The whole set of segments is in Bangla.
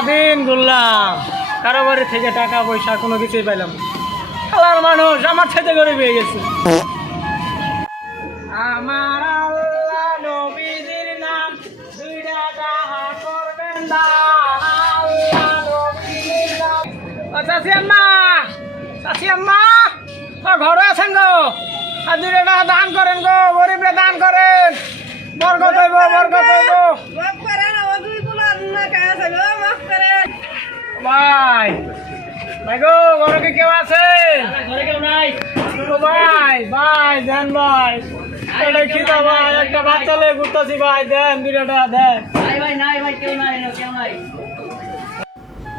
সারাদিন ঘুরলাম, কারো বাড়ি থেকে টাকা পয়সা কোনো কিছুই পাইলাম না। আল্লাহর মানুষ আমার সাথে করে পেয়ে গেছে। আমার আল্লাহ নবীজির নাম দুইটা টাকা করবেন দান। আল্লাহ নবীজির নাম। ও চাচি আম্মা, চাচি আম্মা, ও ঘরে আছেন গো? আর দুইটা টাকা দান করেন গো, গরিবরে দান করেন, বরকত হইব, বরকত হইব। মাফ করেন, ও দুই বুলার না কাজ আছে গো, মাফ করেন। ভাই ভাই গো, ঘরে কি কেউ আছে? ঘরে কেউ নাই ও ভাই। ভাই দেন ভাই, এটা কি তা ভাই, একটা বাচ্চা লয়ে ঘুরতেছি ভাই, দেন দুইটা টাকা দেন। ভাই নাই, ভাই কেউ নাই, কেউ নাই।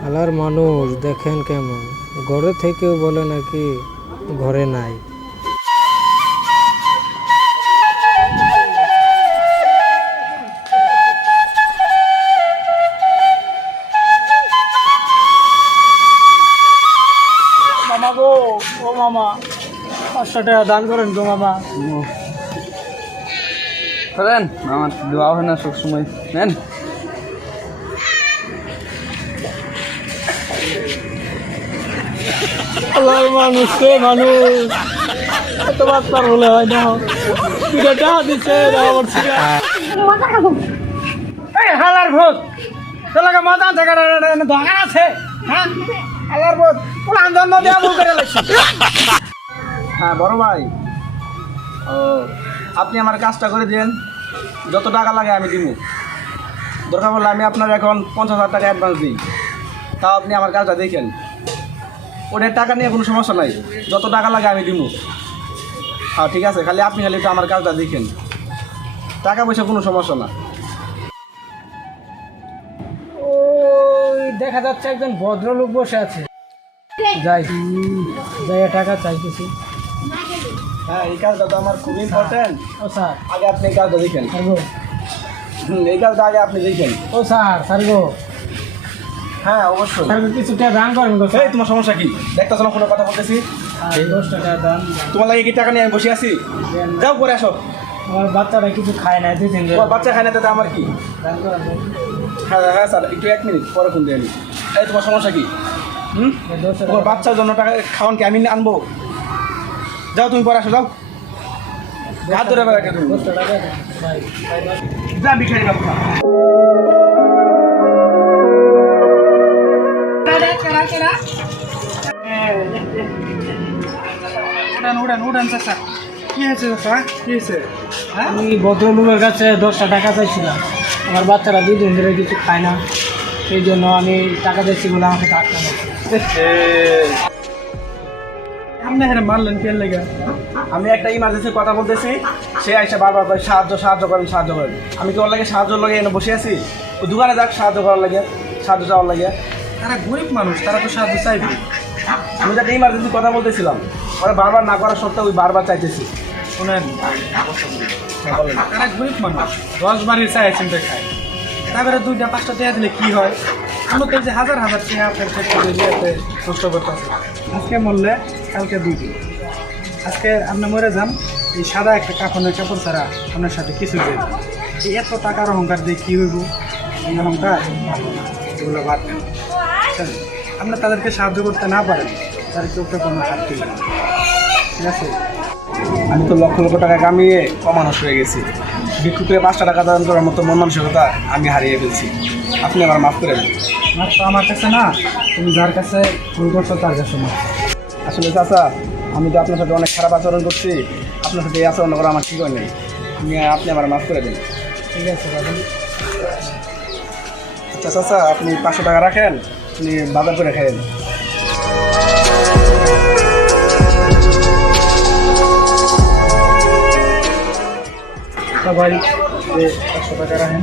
আলার মানুষ দেখেন কেমন, ঘরে থেকেও বলে নাকি ঘরে নাই। মামা গো, ও মামা, 500 টাকা দান করেন গো মামা। করেন আমার দোয়া হয় না সবসময়, নেন। আল্লাহর মানুষ কে মানুষ, এত বাচ্চার বলে হয় না। দুইটা টাকা দিচ্ছে আমার থেকে। এই হালার ভূত, তোর লাগে মজা আছে, দোকান আছে? হ্যাঁ, হালার ভূত পুরান জন্ম দেওয়া ভুল করে লাগছে। হ্যাঁ বড় ভাই, ও আপনি আমার কাজটা করে দেন, যত টাকা লাগে আমি দিব। দরকার পড়লে আমি আপনার এখন 50,000 টাকা অ্যাডভান্স দিই, তাও আপনি আমার কাজটা দেখেন। ওদের টাকা নিয়ে কোনো সমস্যা নাই, যত টাকা লাগে আমি দিব। হ্যাঁ ঠিক আছে, খালি আপনি খালি একটু আমার কাজটা দেখেন, টাকা পয়সা কোনো সমস্যা না। ওই দেখা যাচ্ছে একজন ভদ্রলোক বসে আছে, যাই যাই টাকা চাইতেছি। হ্যাঁ এই কাজটা তো আমার খুব ইম্পর্টেন্ট। ও স্যার, আগে আপনি এই কাজটা দেখেন। স্যার গো, এই কাজটা আগে আপনি দেখেন। ও স্যার, স্যার গো, হ্যাঁ অবশ্যই। স্যার গো, কিছু টাকা দান করেন গো এই স্যার। তোমার সমস্যা কি? দেখতেছো না কোনো কথা বলতেছি? 10 টাকা দান। তোমার লাগে কি টাকা নিয়ে আমি বসে আছি? যাও করে আসো। আমার বাচ্চারা কিছু খায় না, 2-3 দিন তোমার বাচ্চা খায় না, তাতে আমার কি? দান করেন গো। হ্যাঁ হ্যাঁ স্যার, একটু 1 মিনিট পরে ফোন দিয়ে আমি। এই তোমার সমস্যা কি? এই 10 টাকা তোমার বাচ্চার জন্য টাকা খাওয়ান কি আমি আনবো? যাও তুমি পরে আসো, যাও। হাত ধরে বেড়াকে তুমি 10 টাকা দেন ভাই, ভাই দাও। যা ভিখারি বাবু। উড়ান উড়ান চাচা, কি হয়েছে চাচা, কি হয়েছে? হ্যাঁ আমি ভদ্রলোকের কাছে 10 টাকা চাইছিলাম, আমার বাচ্চারা 2 দিন ধরে কিছু খায় না, এই জন্য আমি টাকা দিচ্ছি বলে আমাকে টাকা নেই। আপনি হ্যাঁ মারলেন কেন লেগে? আমি একটা ইমার্জেন্সি কথা বলতেছি, সে আইসা বারবার করে সাহায্য সাহায্য করেন সাহায্য করেন। আমি কি ওর লাগে সাহায্য লাগে এনে বসে আছি? ওই দোকানে যাক সাহায্য করার লাগে, সাহায্য চাওয়ার লাগে। তারা গরিব মানুষ, তারা তো সাহায্য চাইবে। আমি একটা ইমার্জেন্সি কথা বলতেছিলাম, ওরা বারবার না করার সত্ত্বেও ওই বারবার চাইতেছি। শুনেন, তারা গরিব মানুষ, 10 বাড়ির চাই চিন্তা খায়, তারপরে 2টা-5টা টাকা দিলে কি হয়? আমাদের যে হাজার হাজার টাকা আপনার ক্ষেত্রে নষ্ট করতে হবে। আজকে মরলে কালকে 2 দিন, আজকে আপনি মরে যান, এই সাদা একটা কাফনের কাপড় ছাড়া আপনার সাথে কিছু দেয়। এই এত টাকার অহংকার দিয়ে কী হইব? এই অহংকার ভালো না, এগুলো বাদ দেন। আপনি তাদেরকে সাহায্য করতে না পারেন, তার চোখটা কোনো হাত তুলবেন, ঠিক আছে? আমি তো লক্ষ লক্ষ টাকা কামিয়ে অমানুষ হয়ে গেছি, ভিক্ষুকে 5টা টাকা দান করার মতো মন মানসিকতা আমি হারিয়ে ফেলছি। আপনি আমার মাফ করে দেন। মাফ তো আমার কাছে না, তুমি যার কাছে ভুল করছো তার কাছে না। আসলে চাচা, আমি তো আপনার সাথে অনেক খারাপ আচরণ করছি, আপনার সাথে এই আচরণ করা আমার ঠিক হয় নাই। আপনি আমার মাফ করে দেন। ঠিক আছে দাদা। আচ্ছা চাচা, আপনি 500 টাকা রাখেন, আপনি বাজার করে খাইয়েন। সবাই 500 টাকা রাখেন।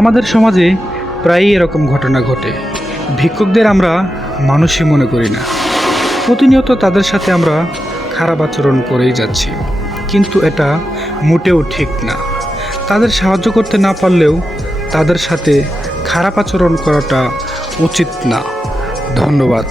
আমাদের সমাজে প্রায়ই এরকম ঘটনা ঘটে। ভিক্ষুকদের আমরা মানুষই মনে করি না। প্রতিনিয়ত তাদের সাথে আমরা খারাপ আচরণ করেই যাচ্ছি, কিন্তু এটা মোটেও ঠিক না। তাদের সাহায্য করতে না পারলেও তাদের সাথে খারাপ আচরণ করাটা উচিত না। ধন্যবাদ।